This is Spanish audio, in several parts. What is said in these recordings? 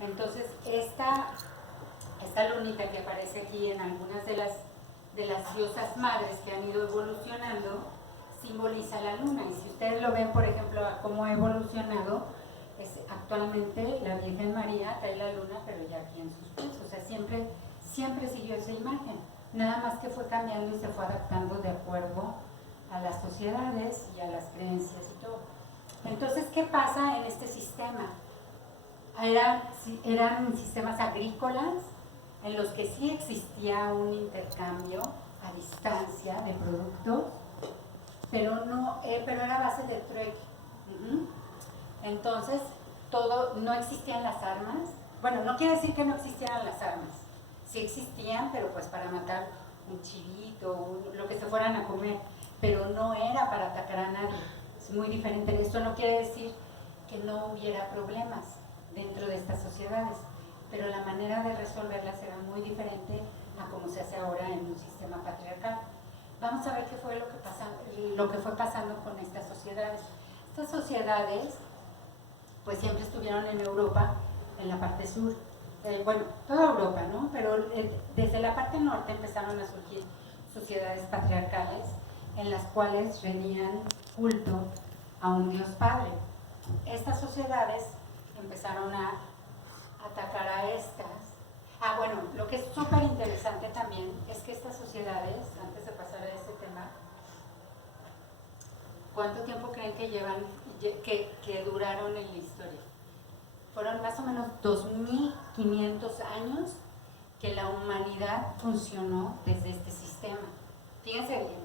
Entonces, esta lunita que aparece aquí en algunas de las diosas madres que han ido evolucionando, simboliza la luna. Y si ustedes lo ven, por ejemplo, a cómo ha evolucionado, actualmente la Virgen María trae la luna, pero ya aquí en sus pies. O sea, siempre siguió esa imagen. Nada más que fue cambiando y se fue adaptando de acuerdo a las sociedades y a las creencias y todo. Entonces, ¿qué pasa en este sistema? Eran sistemas agrícolas en los que sí existía un intercambio a distancia de productos, pero era a base de trueque. Entonces, no existían las armas. Bueno, no quiere decir que no existieran las armas. Sí existían, pero pues para matar un chivito, lo que se fueran a comer, pero no era para atacar a nadie. Es muy diferente. Esto no quiere decir que no hubiera problemas dentro de estas sociedades, pero la manera de resolverlas era muy diferente a como se hace ahora en un sistema patriarcal. Vamos a ver qué fue lo que fue pasando con estas sociedades. Estas sociedades pues siempre estuvieron en Europa, en la parte sur, bueno, toda Europa, ¿no? Pero desde la parte norte empezaron a surgir sociedades patriarcales en las cuales rendían culto a un Dios Padre. Estas sociedades empezaron a atacar a estas. Bueno, lo que es súper interesante también es que estas sociedades, antes de pasar a este tema, ¿cuánto tiempo creen que llevan, que duraron en la historia? Fueron más o menos 2500 años que la humanidad funcionó desde este sistema. Fíjense bien,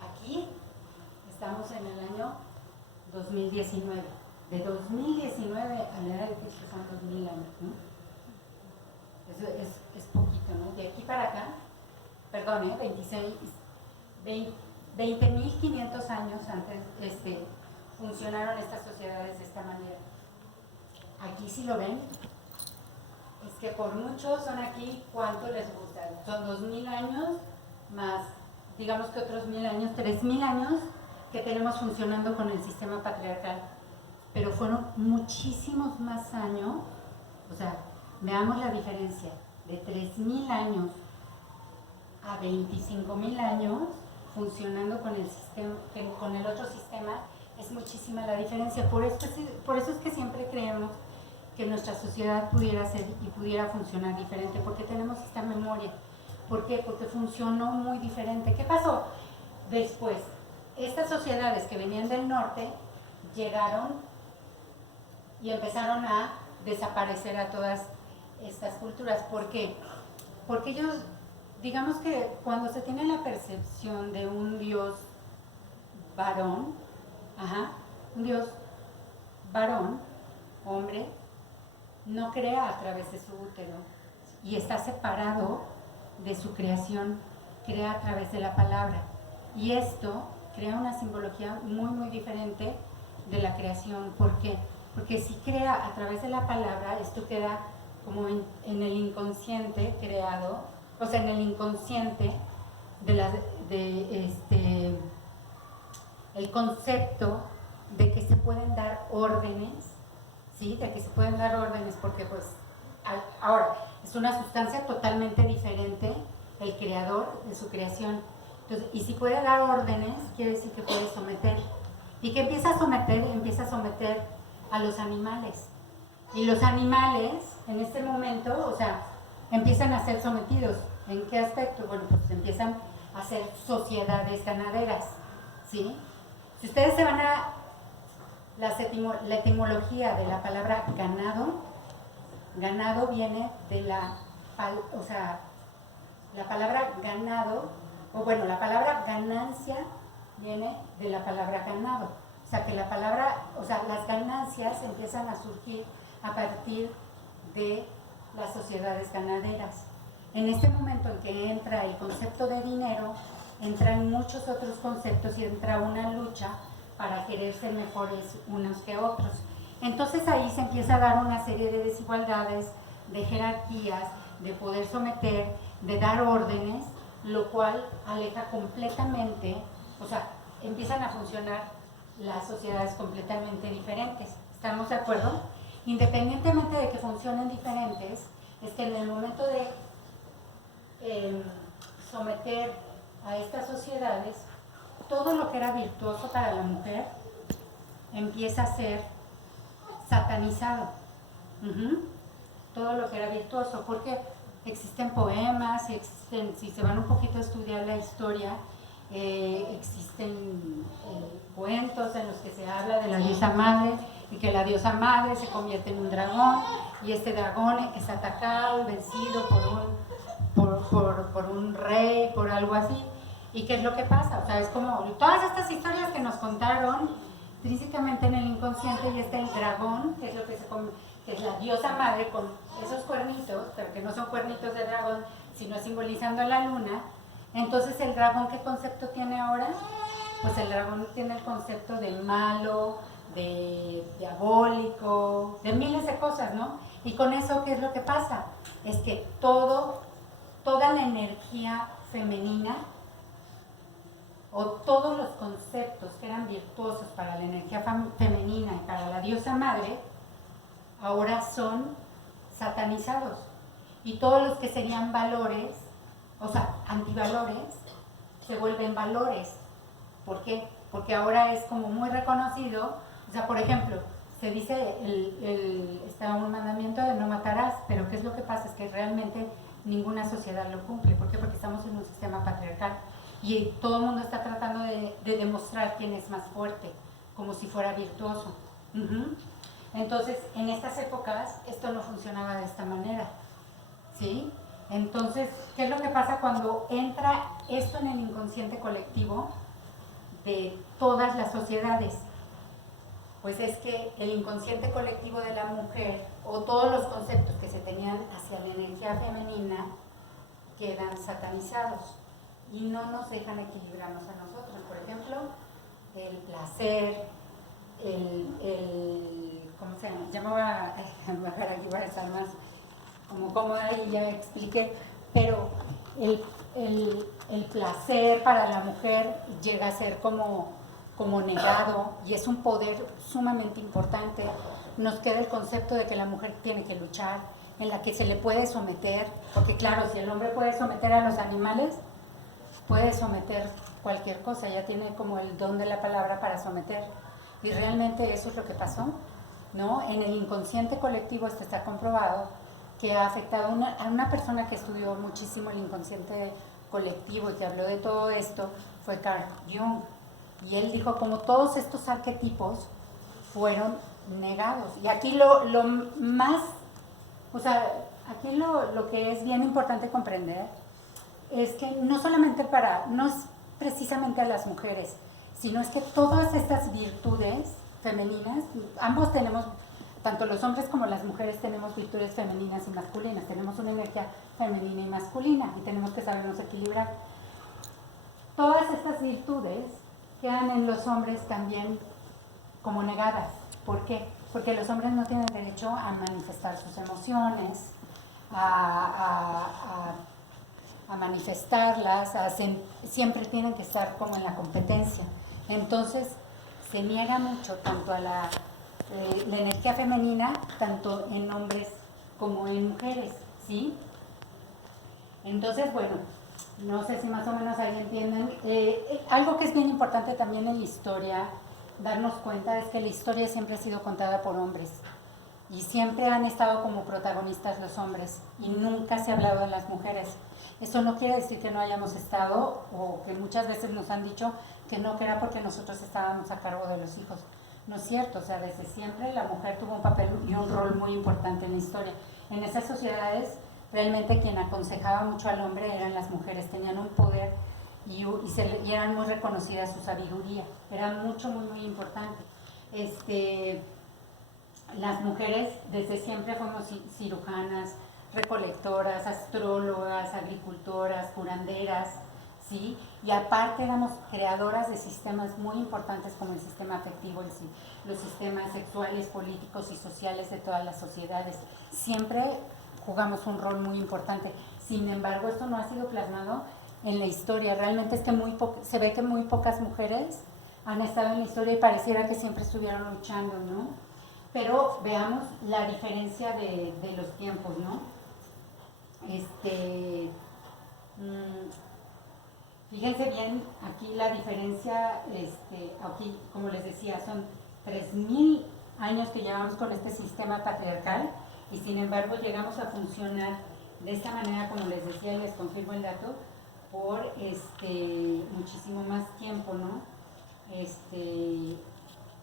aquí estamos en el año 2019. De 2019 a la edad de Cristo son 2000 años, ¿no? Eso es poquito, ¿no? De aquí para acá, perdón, 20.500 años antes funcionaron estas sociedades de esta manera. Aquí si lo ven, es que por mucho son aquí, ¿cuánto les gusta? Son 2000 años más, digamos que otros 1000 años, 3000 años que tenemos funcionando con el sistema patriarcal. Pero fueron muchísimos más años, o sea, veamos la diferencia, de 3000 años a 25.000 años funcionando con el sistema, con el otro sistema, es muchísima la diferencia. Por eso es que siempre creemos que nuestra sociedad pudiera ser y pudiera funcionar diferente, porque tenemos esta memoria. ¿Por qué? Porque funcionó muy diferente. ¿Qué pasó? Después, estas sociedades que venían del norte llegaron y empezaron a desaparecer a todas estas culturas. ¿Por qué? Porque ellos, digamos que cuando se tiene la percepción de un Dios varón, un Dios varón, hombre, no crea a través de su útero y está separado de su creación, crea a través de la palabra. Y esto crea una simbología muy, muy diferente de la creación. ¿Por qué? Porque si crea a través de la palabra, esto queda como en el inconsciente creado, o sea, en el inconsciente el concepto de que se pueden dar órdenes, ¿sí? De que se pueden dar órdenes porque pues ahora es una sustancia totalmente diferente el creador de su creación. Entonces, y si puede dar órdenes, quiere decir que puede someter. ¿Y que empieza a someter? Empieza a someter a los animales. Y los animales, en este momento, o sea, empiezan a ser sometidos. ¿En qué aspecto? Bueno, pues empiezan a ser sociedades ganaderas, ¿sí? Si ustedes se van a la etimología de la palabra ganado viene de la palabra ganado, o bueno, la palabra ganancia viene de la palabra ganado. O sea, que la palabra, o sea, las ganancias empiezan a surgir a partir de las sociedades ganaderas. En este momento en que entra el concepto de dinero, entran muchos otros conceptos y entra una lucha para querer ser mejores unos que otros. Entonces ahí se empieza a dar una serie de desigualdades, de jerarquías, de poder someter, de dar órdenes, lo cual aleja completamente, o sea, empiezan a funcionar las sociedades completamente diferentes. ¿Estamos de acuerdo? independientemente de que funcionen diferentes, es que en el momento de someter a estas sociedades, todo lo que era virtuoso para la mujer empieza a ser satanizado. Todo lo que era virtuoso, porque existen poemas, existen, si se van un poquito a estudiar la historia, existen cuentos en los que se habla de la diosa madre y que la diosa madre se convierte en un dragón y este dragón es atacado y vencido por un rey, por algo así. ¿Y qué es lo que pasa? O sea, es como todas estas historias que nos contaron intrínsecamente en el inconsciente, y está el dragón, que es lo que es la diosa madre con esos cuernitos, pero que no son cuernitos de dragón, sino simbolizando a la luna. Entonces, ¿el dragón qué concepto tiene ahora? Pues el dragón tiene el concepto de malo, de diabólico, de miles de cosas, ¿no? Y con eso, ¿qué es lo que pasa? Es que toda la energía femenina, o todos los conceptos que eran virtuosos para la energía femenina y para la diosa madre, ahora son satanizados. Y todos los que serían valores, o sea, antivalores, se vuelven valores. ¿Por qué? Porque ahora es como muy reconocido. O sea, por ejemplo, se dice, está un mandamiento de no matarás, pero ¿qué es lo que pasa? Es que realmente ninguna sociedad lo cumple. ¿Por qué? Porque estamos en un sistema patriarcal y todo el mundo está tratando de demostrar quién es más fuerte, como si fuera virtuoso. Entonces, en estas épocas, esto no funcionaba de esta manera, ¿sí? Entonces, ¿qué es lo que pasa cuando entra esto en el inconsciente colectivo de todas las sociedades? Pues es que el inconsciente colectivo de la mujer, o todos los conceptos que se tenían hacia la energía femenina, quedan satanizados y no nos dejan equilibrarnos a nosotros. Por ejemplo, el placer, ¿cómo se llama? Ya me voy a bajar aquí para estar más como cómoda y ya expliqué, pero el placer para la mujer llega a ser como negado, y es un poder sumamente importante. Nos queda el concepto de que la mujer tiene que luchar, en la que se le puede someter, porque claro, si el hombre puede someter a los animales, puede someter cualquier cosa, ya tiene como el don de la palabra para someter. Y realmente eso es lo que pasó, ¿no? En el inconsciente colectivo esto está comprobado, que ha afectado a una persona que estudió muchísimo el inconsciente colectivo y que habló de todo esto, fue Carl Jung. Y él dijo como todos estos arquetipos fueron negados. Y aquí lo más, o sea, aquí lo que es bien importante comprender es que no solamente no es precisamente a las mujeres, sino es que todas estas virtudes femeninas, ambos tenemos, tanto los hombres como las mujeres tenemos virtudes femeninas y masculinas, tenemos una energía femenina y masculina y tenemos que sabernos equilibrar. Todas estas virtudes quedan en los hombres también como negadas. ¿Por qué? Porque los hombres no tienen derecho a manifestar sus emociones, a manifestarlas, siempre tienen que estar como en la competencia. Entonces se niega mucho tanto a la energía femenina, tanto en hombres como en mujeres, ¿sí? Entonces, bueno, no sé si más o menos ahí entienden. Algo que es bien importante también en la historia, darnos cuenta, es que la historia siempre ha sido contada por hombres y siempre han estado como protagonistas los hombres y nunca se ha hablado de las mujeres. Eso no quiere decir que no hayamos estado, o que muchas veces nos han dicho que no, que era porque nosotros estábamos a cargo de los hijos. No es cierto, o sea, desde siempre la mujer tuvo un papel y un rol muy importante en la historia. En esas sociedades, realmente quien aconsejaba mucho al hombre eran las mujeres, tenían un poder y eran muy reconocidas su sabiduría, era mucho, muy, muy importante. Las mujeres desde siempre fuimos cirujanas, recolectoras, astrólogas, agricultoras, curanderas, ¿sí? Y aparte éramos creadoras de sistemas muy importantes como el sistema afectivo, los sistemas sexuales, políticos y sociales de todas las sociedades. Siempre jugamos un rol muy importante. Sin embargo, esto no ha sido plasmado en la historia. Realmente es que se ve que muy pocas mujeres han estado en la historia y pareciera que siempre estuvieron luchando, ¿no? pero veamos la diferencia de los tiempos, ¿no? Fíjense bien, aquí la diferencia, aquí, como les decía, son 3000 años que llevamos con este sistema patriarcal y sin embargo llegamos a funcionar de esta manera, como les decía, y les confirmo el dato, por muchísimo más tiempo, ¿no?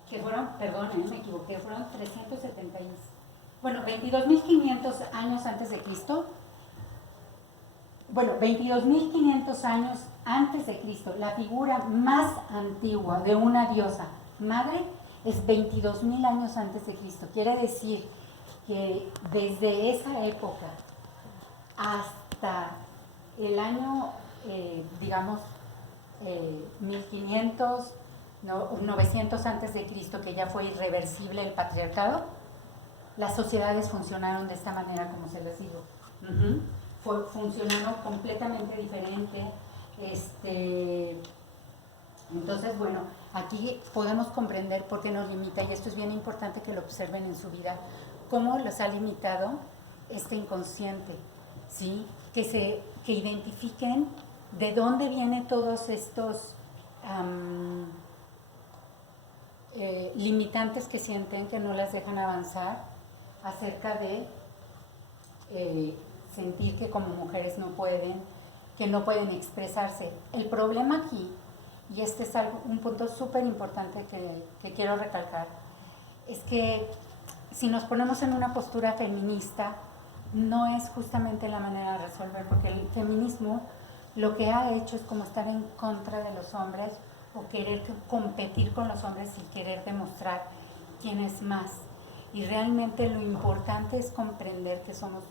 Que fueron, perdón, me equivoqué, fueron 22.500 años antes de Cristo. Bueno, 22.500 años antes de Cristo, la figura más antigua de una diosa madre es 22.000 años antes de Cristo. Quiere decir que desde esa época hasta el año, digamos, 1500, 900 antes de Cristo, que ya fue irreversible el patriarcado, las sociedades funcionaron de esta manera, como se les digo. Funcionaron completamente diferente. Entonces, bueno, aquí podemos comprender por qué nos limita, y esto es bien importante que lo observen en su vida, cómo los ha limitado este inconsciente, ¿sí? Que identifiquen de dónde vienen todos estos limitantes que sienten, que no las dejan avanzar, acerca de sentir que como mujeres no pueden, que no pueden expresarse. El problema aquí, y este es un punto súper importante que quiero recalcar, es que si nos ponemos en una postura feminista, no es justamente la manera de resolver, porque el feminismo lo que ha hecho es como estar en contra de los hombres o querer competir con los hombres y querer demostrar quién es más. Y realmente lo importante es comprender que somos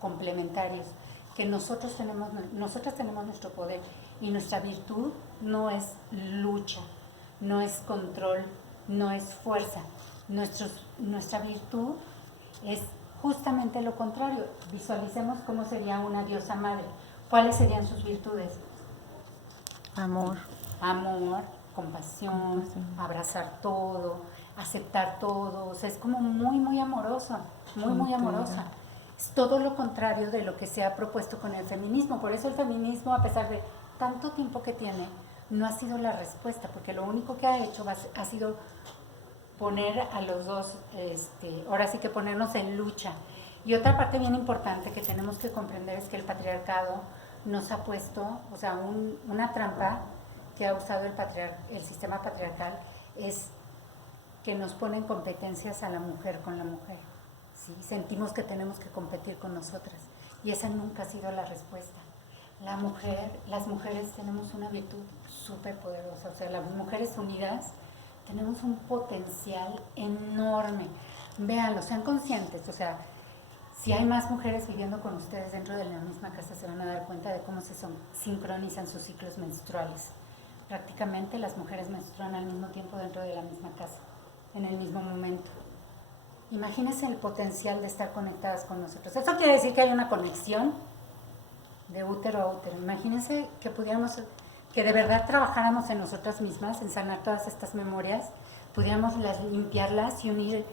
complementarios, que nosotras tenemos nuestro poder, y nuestra virtud no es lucha, no es control, no es fuerza. Nuestra virtud es justamente lo contrario. Visualicemos cómo sería una diosa madre. ¿Cuáles serían sus virtudes? Amor, compasión, abrazar todo, aceptar todo. O sea, es como muy, muy amorosa, muy amorosa. Es todo lo contrario de lo que se ha propuesto con el feminismo. Por eso el feminismo, a pesar de tanto tiempo que tiene, no ha sido la respuesta, porque lo único que ha hecho ha sido poner a los dos, ahora sí que ponernos en lucha. Y otra parte bien importante que tenemos que comprender es que el patriarcado nos ha puesto, o sea, una trampa que ha usado el sistema patriarcal es que nos ponen competencias a la mujer con la mujer. ¿Sí? Sentimos que tenemos que competir con nosotras, y esa nunca ha sido la respuesta. Las mujeres tenemos una virtud súper poderosa, o sea, las mujeres unidas tenemos un potencial enorme. Véanlo, sean conscientes, o sea, si hay más mujeres viviendo con ustedes dentro de la misma casa, se van a dar cuenta de cómo se sincronizan sus ciclos menstruales. Prácticamente las mujeres menstruan al mismo tiempo dentro de la misma casa, en el mismo momento. Imagínense el potencial de estar conectadas con nosotros. Eso quiere decir que hay una conexión de útero a útero. Imagínense que de verdad trabajáramos en nosotras mismas, en sanar todas estas memorias, pudiéramos limpiarlas y unir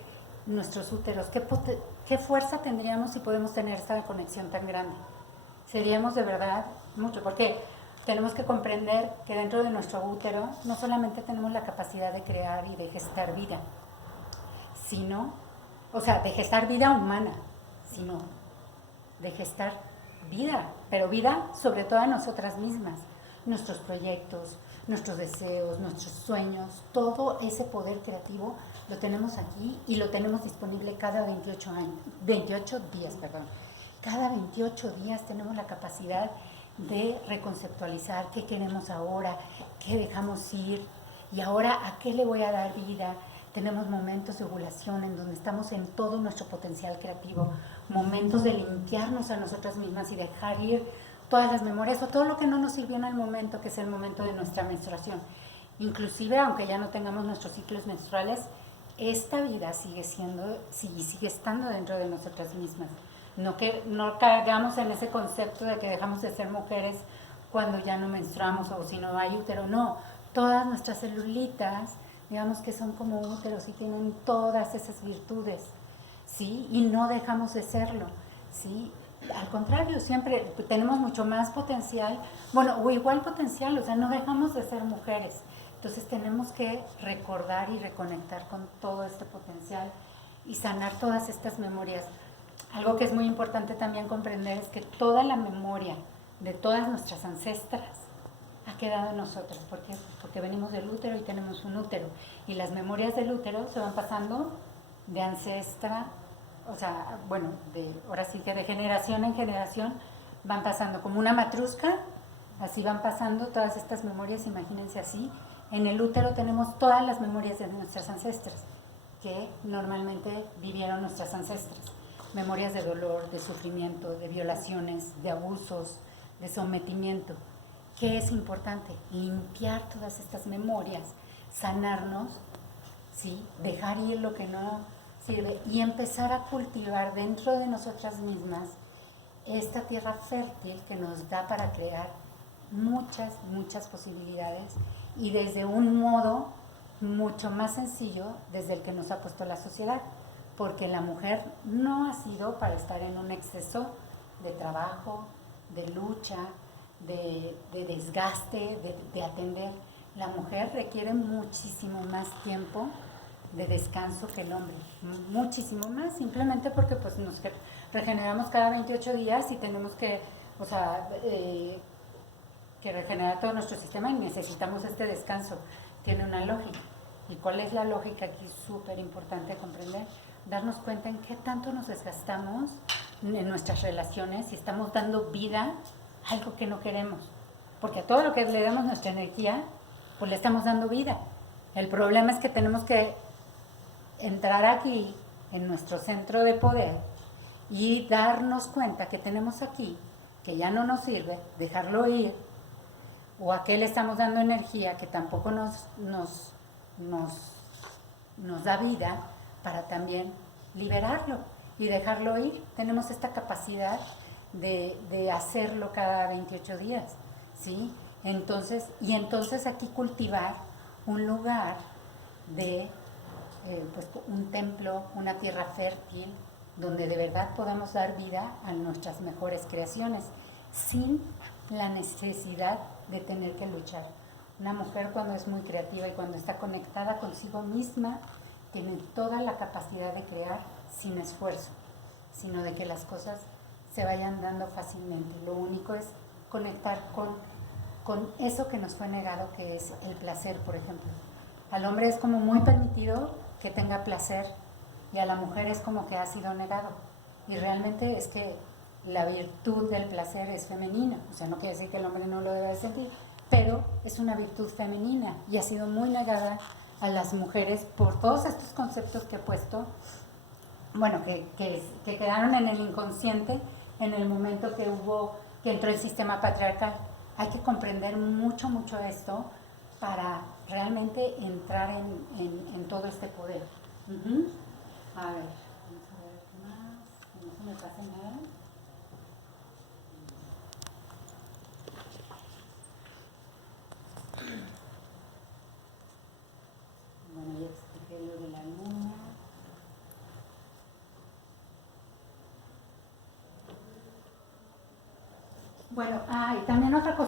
nuestros úteros. ¿Qué fuerza tendríamos si podemos tener esta conexión tan grande? Seríamos de verdad mucho, porque tenemos que comprender que dentro de nuestro útero no solamente tenemos la capacidad de crear y de gestar vida, de gestar vida humana, sino de gestar vida, pero vida sobre todo a nosotras mismas, nuestros proyectos, nuestros deseos, nuestros sueños, todo ese poder creativo lo tenemos aquí y lo tenemos disponible cada 28 días. Cada 28 días tenemos la capacidad de reconceptualizar qué queremos ahora, qué dejamos ir y ahora a qué le voy a dar vida. Tenemos momentos de ovulación en donde estamos en todo nuestro potencial creativo, momentos de limpiarnos a nosotras mismas y dejar ir todas las memorias o todo lo que no nos sirvió en el momento, que es el momento de nuestra menstruación. Inclusive, aunque ya no tengamos nuestros ciclos menstruales, esta vida sigue estando dentro de nosotras mismas. No caigamos en ese concepto de que dejamos de ser mujeres cuando ya no menstruamos o si no hay útero. No, todas nuestras celulitas digamos que son como úteros y tienen todas esas virtudes, ¿sí? Y no dejamos de serlo, ¿sí? Al contrario, siempre tenemos mucho más potencial, bueno, o igual potencial, o sea, no dejamos de ser mujeres. Entonces tenemos que recordar y reconectar con todo este potencial y sanar todas estas memorias. Algo que es muy importante también comprender es que toda la memoria de todas nuestras ancestras ha quedado en nosotros. ¿Por qué? Porque venimos del útero y tenemos un útero. Y las memorias del útero se van pasando de ancestra, o sea, bueno, ahora sí que de generación en generación van pasando como una matrusca, así van pasando todas estas memorias, imagínense así. En el útero tenemos todas las memorias de nuestras ancestras, que normalmente vivieron nuestras ancestras. Memorias de dolor, de sufrimiento, de violaciones, de abusos, de sometimiento. ¿Qué es importante? Limpiar todas estas memorias, sanarnos, ¿sí? Dejar ir lo que no sirve y empezar a cultivar dentro de nosotras mismas esta tierra fértil que nos da para crear muchas, muchas posibilidades y desde un modo mucho más sencillo desde el que nos ha puesto la sociedad, porque la mujer no ha sido para estar en un exceso de trabajo, de lucha, de desgaste, de atender. La mujer requiere muchísimo más tiempo de descanso que el hombre, muchísimo más, simplemente porque pues nos regeneramos cada 28 días y tenemos que, o sea, que regenerar todo nuestro sistema y necesitamos este descanso. Tiene una lógica. ¿Y cuál es la lógica aquí? Súper importante comprender, darnos cuenta en qué tanto nos desgastamos en nuestras relaciones y estamos dando vida a algo que no queremos. Porque a todo lo que le damos nuestra energía, pues le estamos dando vida. El problema es que tenemos que entrar aquí, en nuestro centro de poder, y darnos cuenta que tenemos aquí, que ya no nos sirve, dejarlo ir, o a qué le estamos dando energía que tampoco nos da vida, para también liberarlo y dejarlo ir. Tenemos esta capacidad de hacerlo cada 28 días, ¿sí? Entonces aquí cultivar un lugar de pues un templo, una tierra fértil, donde de verdad podamos dar vida a nuestras mejores creaciones, sin la necesidad de tener que luchar. Una mujer cuando es muy creativa y cuando está conectada consigo misma, tiene toda la capacidad de crear sin esfuerzo, sino de que las cosas se vayan dando fácilmente. Lo único es conectar con eso que nos fue negado, que es el placer, por ejemplo. Al hombre es como muy permitido que tenga placer y a la mujer es como que ha sido negado. Y realmente es que la virtud del placer es femenina, o sea, no quiere decir que el hombre no lo deba de sentir, pero es una virtud femenina y ha sido muy negada a las mujeres por todos estos conceptos que he puesto, bueno, que quedaron en el inconsciente en el momento que entró el sistema patriarcal. Hay que comprender mucho, mucho esto para realmente entrar en todo este poder. A ver, vamos a ver qué más, que no se me pase nada. Bueno, ya expliqué lo de la luna. Bueno, y también otra cosa.